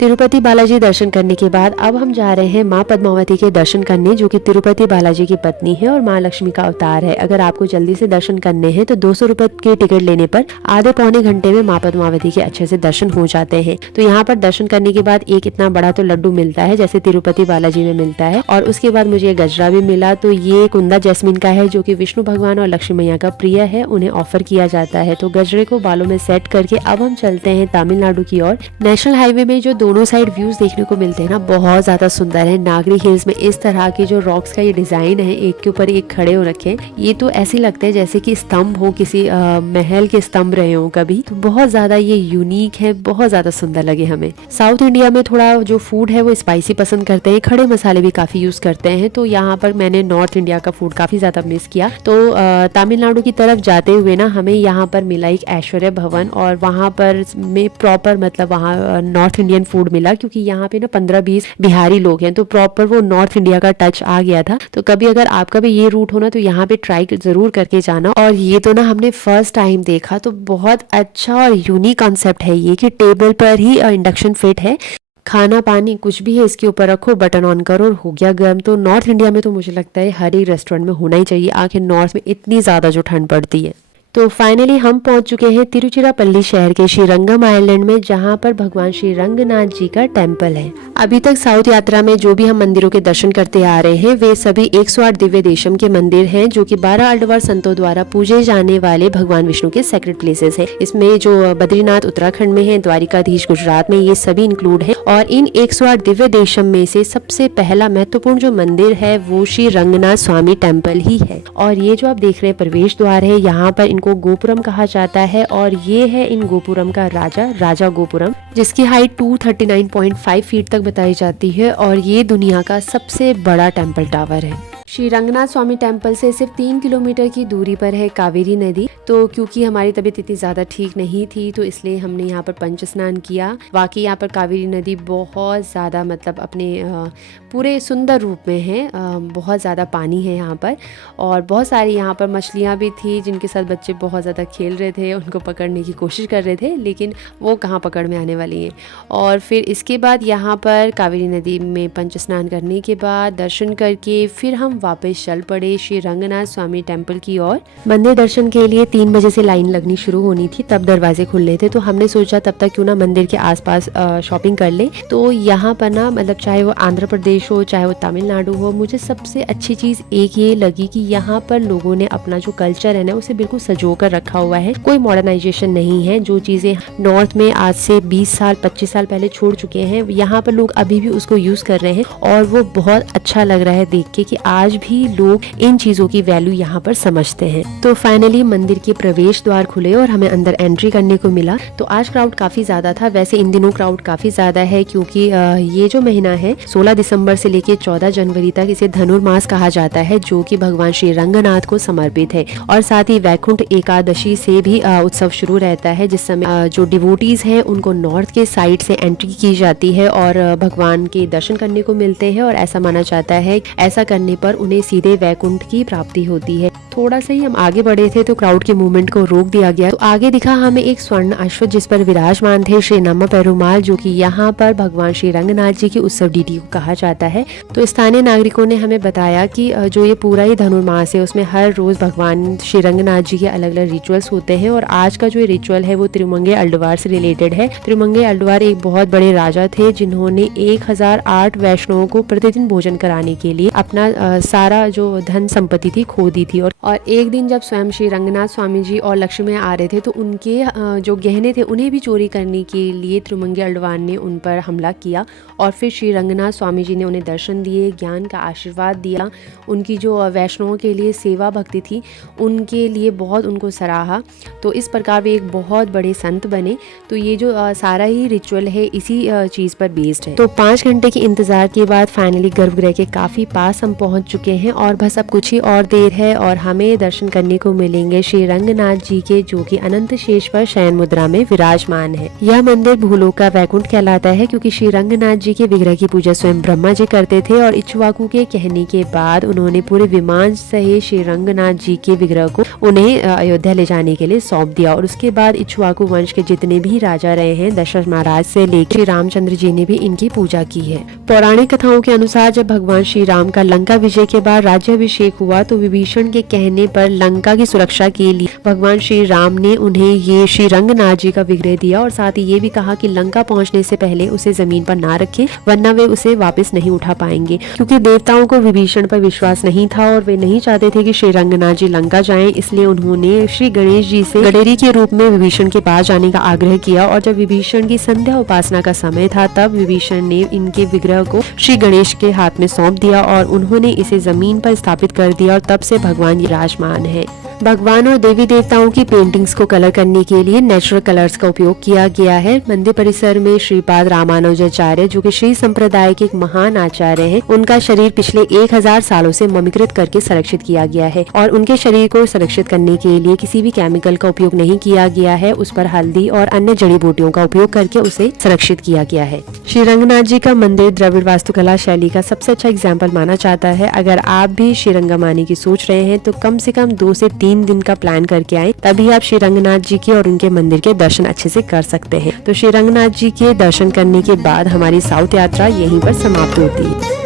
तिरुपति बालाजी दर्शन करने के बाद अब हम जा रहे हैं माँ पद्मावती के दर्शन करने, जो कि तिरुपति बालाजी की पत्नी है और माँ लक्ष्मी का अवतार है। अगर आपको जल्दी से दर्शन करने हैं तो 200 रुपए के टिकट लेने पर आधे पौने घंटे में माँ पद्मावती के अच्छे से दर्शन हो जाते हैं। तो यहाँ पर दर्शन करने के बाद एक इतना बड़ा तो लड्डू मिलता है जैसे तिरुपति बालाजी में मिलता है, और उसके बाद मुझे गजरा भी मिला। तो ये कुंदा जैस्मिन का है, जो कि विष्णु भगवान और लक्ष्मी मैया का प्रिय है, उन्हें ऑफर किया जाता है। तो गजरे को बालों में सेट करके अब हम चलते हैं तमिलनाडु की ओर। नेशनल हाईवे में जो दोनों साइड व्यूज देखने को मिलते हैं ना, बहुत ज्यादा सुंदर है। नागरी हिल्स में इस तरह के जो रॉक्स का ये डिजाइन है, एक के ऊपर एक खड़े हो रखे, ये तो ऐसे लगते हैं जैसे कि स्तंभ हो, किसी महल के स्तंभ रहे हो कभी। तो बहुत ज्यादा ये यूनिक है, बहुत ज्यादा सुंदर लगे हमें। साउथ इंडिया में थोड़ा जो फूड है वो स्पाइसी पसंद करते हैं, खड़े मसाले भी काफी यूज करते हैं। तो यहाँ पर मैंने नॉर्थ इंडिया का फूड काफी ज्यादा मिस किया। तो तमिलनाडु की तरफ जाते हुए ना हमें यहाँ पर मिला एक ऐश्वर्य भवन, और वहाँ पर में प्रॉपर मतलब वहाँ नॉर्थ इंडियन फूड मिला, क्योंकि यहाँ पे ना 15-20 बिहारी लोग हैं, तो प्रॉपर वो नॉर्थ इंडिया का टच आ गया था। तो कभी अगर आपका भी ये रूट हो ना तो यहाँ पे ट्राई जरूर करके जाना। और ये तो ना हमने फर्स्ट टाइम देखा, तो बहुत अच्छा और यूनिक कॉन्सेप्ट है ये कि टेबल पर ही इंडक्शन फिट है, खाना पानी कुछ भी है इसके ऊपर रखो, बटन ऑन करो और हो गया गर्म। तो नॉर्थ इंडिया में तो मुझे लगता है हर एक रेस्टोरेंट में होना ही चाहिए, आखिर नॉर्थ में इतनी ज़्यादा जो ठंड पड़ती है। तो फाइनली हम पहुंच चुके हैं तिरुचिरापल्ली शहर के श्रीरंगम आइलैंड में, जहां पर भगवान श्री रंगनाथ जी का टेम्पल है। अभी तक साउथ यात्रा में जो भी हम मंदिरों के दर्शन करते आ रहे हैं वे सभी 108 दिव्य देशम के मंदिर हैं, जो कि 12 अल्डवार संतों द्वारा पूजे जाने वाले भगवान विष्णु के सेक्रेट प्लेसेस है। इसमें जो बद्रीनाथ उत्तराखंड में है, द्वारिकाधीश गुजरात में, ये सभी इंक्लूड है। और इन 108 दिव्य देशम में से सबसे पहला महत्वपूर्ण जो मंदिर है वो श्री रंगनाथ स्वामी टेम्पल ही है। और ये जो आप देख रहे हैं प्रवेश द्वार है, यहाँ पर को गोपुरम कहा जाता है, और ये है इन गोपुरम का राजा गोपुरम, जिसकी हाइट 239.5 फीट तक बताई जाती है, और ये दुनिया का सबसे बड़ा टेम्पल टावर है। श्री रंगनाथ स्वामी टेम्पल से सिर्फ 3 किलोमीटर की दूरी पर है कावेरी नदी। तो क्योंकि हमारी तबीयत इतनी ज़्यादा ठीक नहीं थी तो इसलिए हमने यहाँ पर पंच स्नान किया। वाकई यहाँ पर कावेरी नदी बहुत ज़्यादा मतलब अपने पूरे सुंदर रूप में है, बहुत ज़्यादा पानी है यहाँ पर, और बहुत सारी यहाँ पर मछलियाँ भी थी जिनके साथ बच्चे बहुत ज़्यादा खेल रहे थे, उनको पकड़ने की कोशिश कर रहे थे, लेकिन वो कहाँ पकड़ में आने वाली हैं। और फिर इसके बाद यहाँ पर कावेरी नदी में पंच स्नान करने के बाद दर्शन करके फिर हम वापस चल पड़े श्री रंगनाथ स्वामी टेम्पल की ओर। मंदिर दर्शन के लिए 3 बजे से लाइन लगनी शुरू होनी थी, तब दरवाजे खुलने थे। तो हमने सोचा तब तक क्यों ना मंदिर के आसपास शॉपिंग कर ले। तो यहाँ पर ना मतलब चाहे वो आंध्र प्रदेश हो चाहे वो तमिलनाडु हो, मुझे सबसे अच्छी चीज एक ये लगी कि यहाँ पर लोगों ने अपना जो कल्चर है ना उसे बिल्कुल सजो कर रखा हुआ है। कोई मॉडर्नाइजेशन नहीं है। जो चीजें नॉर्थ में आज से 20 साल 25 साल पहले छोड़ चुके हैं, यहाँ पर लोग अभी भी उसको यूज कर रहे हैं, और वो बहुत अच्छा लग रहा है देख के कि आज भी लोग इन चीजों की वैल्यू यहाँ पर समझते हैं। तो फाइनली मंदिर के प्रवेश द्वार खुले और हमें अंदर एंट्री करने को मिला। तो आज क्राउड काफी ज्यादा था। वैसे इन दिनों क्राउड काफी ज्यादा है, क्योंकि ये जो महीना है 16 दिसंबर से लेके 14 जनवरी तक इसे धनुर्मास कहा जाता है, जो कि भगवान श्री रंगनाथ को समर्पित है। और साथ ही वैकुंठ एकादशी से भी उत्सव शुरू रहता है, जिस समय जो डिवोटीज हैं उनको नॉर्थ के साइड से एंट्री की जाती है और भगवान के दर्शन करने को मिलते हैं। और ऐसा माना जाता है ऐसा करने पर उन्हें सीधे वैकुंठ की प्राप्ति होती है। थोड़ा सा ही हम आगे बढ़े थे तो क्राउड के मूवमेंट को रोक दिया गया। तो आगे दिखा हमें एक स्वर्ण अश्व जिस पर विराजमान थे श्री नम्मा पेरुमाल, जो कि यहाँ पर भगवान श्री रंगनाथ जी के उत्सव डीडी को कहा जाता है। तो स्थानीय नागरिकों ने हमें बताया कि जो ये पूरा ही धनुर्मास है उसमें हर रोज भगवान श्री रंगनाथ जी के अलग अलग रिचुअल्स होते हैं, और आज का जो रिचुअल है वो तिरुमंगे अल्डवार से रिलेटेड है। तिरुमंगे अल्डवार एक बहुत बड़े राजा थे जिन्होंने 1008 वैष्णवों को प्रतिदिन भोजन कराने के लिए अपना सारा जो धन संपत्ति थी खो दी थी। और एक दिन जब स्वयं श्री रंगनाथ स्वामी जी और लक्ष्मी आ रहे थे तो उनके जो गहने थे उन्हें भी चोरी करने के लिए तिरुमंगे अल्डवान ने उन पर हमला किया, और फिर श्री रंगनाथ स्वामी जी ने उन्हें दर्शन दिए, ज्ञान का आशीर्वाद दिया, उनकी जो वैष्णवों के लिए सेवा भक्ति थी उनके लिए बहुत उनको सराहा। तो इस प्रकार वे एक बहुत बड़े संत बने। तो ये जो सारा ही रिचुअल है इसी चीज़ पर बेस्ड है। तो 5 घंटे के इंतजार के बाद फाइनली गर्भगृह के काफ़ी पास हम पहुंच चुके हैं, और बस अब कुछ ही और देर है और हमें दर्शन करने को मिलेंगे श्री रंगनाथ जी के, जो कि अनंत शेष पर शयन मुद्रा में विराजमान है। यह मंदिर भूलोक का वैकुंठ कहलाता है, क्योंकि श्री रंगनाथ जी के विग्रह की पूजा स्वयं ब्रह्मा जी करते थे और इक्ष्वाकु के कहने के बाद उन्होंने पूरे विमान सहित श्री रंगनाथ जी के विग्रह को उन्हें अयोध्या ले जाने के लिए सौंप दिया। और उसके बाद इक्ष्वाकु वंश के जितने भी राजा रहे हैं, दशरथ महाराज से लेकर श्री रामचंद्र जी ने भी इनकी पूजा की है। पौराणिक कथाओं के अनुसार जब भगवान श्री राम का लंका विजय के बाद राज्याभिषेक हुआ तो विभीषण के कहने पर लंका की सुरक्षा के लिए भगवान श्री राम ने उन्हें ये श्री रंगनाथ जी का विग्रह दिया और साथ ही ये भी कहा कि लंका पहुंचने से पहले उसे जमीन पर ना रखें, वरना वे उसे वापस नहीं उठा पाएंगे। क्योंकि देवताओं को विभीषण पर विश्वास नहीं था और वे नहीं चाहते थे कि श्री रंगनाथ जी लंका जाएं, इसलिए उन्होंने श्री गणेश जी से गडेरी के रूप में विभीषण के पास जाने का आग्रह किया। और जब विभीषण की संध्या उपासना का समय था, तब विभीषण ने इनके विग्रह को श्री गणेश के हाथ में सौंप दिया और उन्होंने इसे जमीन पर स्थापित कर दिया और तब से भगवान विराजमान है। भगवान और देवी देवताओं की पेंटिंग्स को कलर करने के लिए नेचुरल कलर्स का उपयोग किया गया है। मंदिर परिसर में श्रीपाद रामानुजाचार्य, जो कि श्री संप्रदाय के एक महान आचार्य हैं, उनका शरीर पिछले 1000 सालों से ममीकृत करके संरक्षित किया गया है और उनके शरीर को संरक्षित करने के लिए किसी भी केमिकल का उपयोग नहीं किया गया है। उस पर हल्दी और अन्य जड़ी बूटियों का उपयोग करके उसे संरक्षित किया गया है। श्री रंगनाथ जी का मंदिर द्रविड़ वास्तुकला शैली का सबसे अच्छा एग्जाम्पल माना जाता है। अगर आप भी श्रीरंगम आने की सोच रहे हैं तो कम से कम 2 से 3 दिन का प्लान करके आए, तभी आप श्री रंगनाथ जी के और उनके मंदिर के दर्शन अच्छे से कर सकते हैं। तो श्री रंगनाथ जी के दर्शन करने के बाद हमारी साउथ यात्रा यहीं पर समाप्त होती है।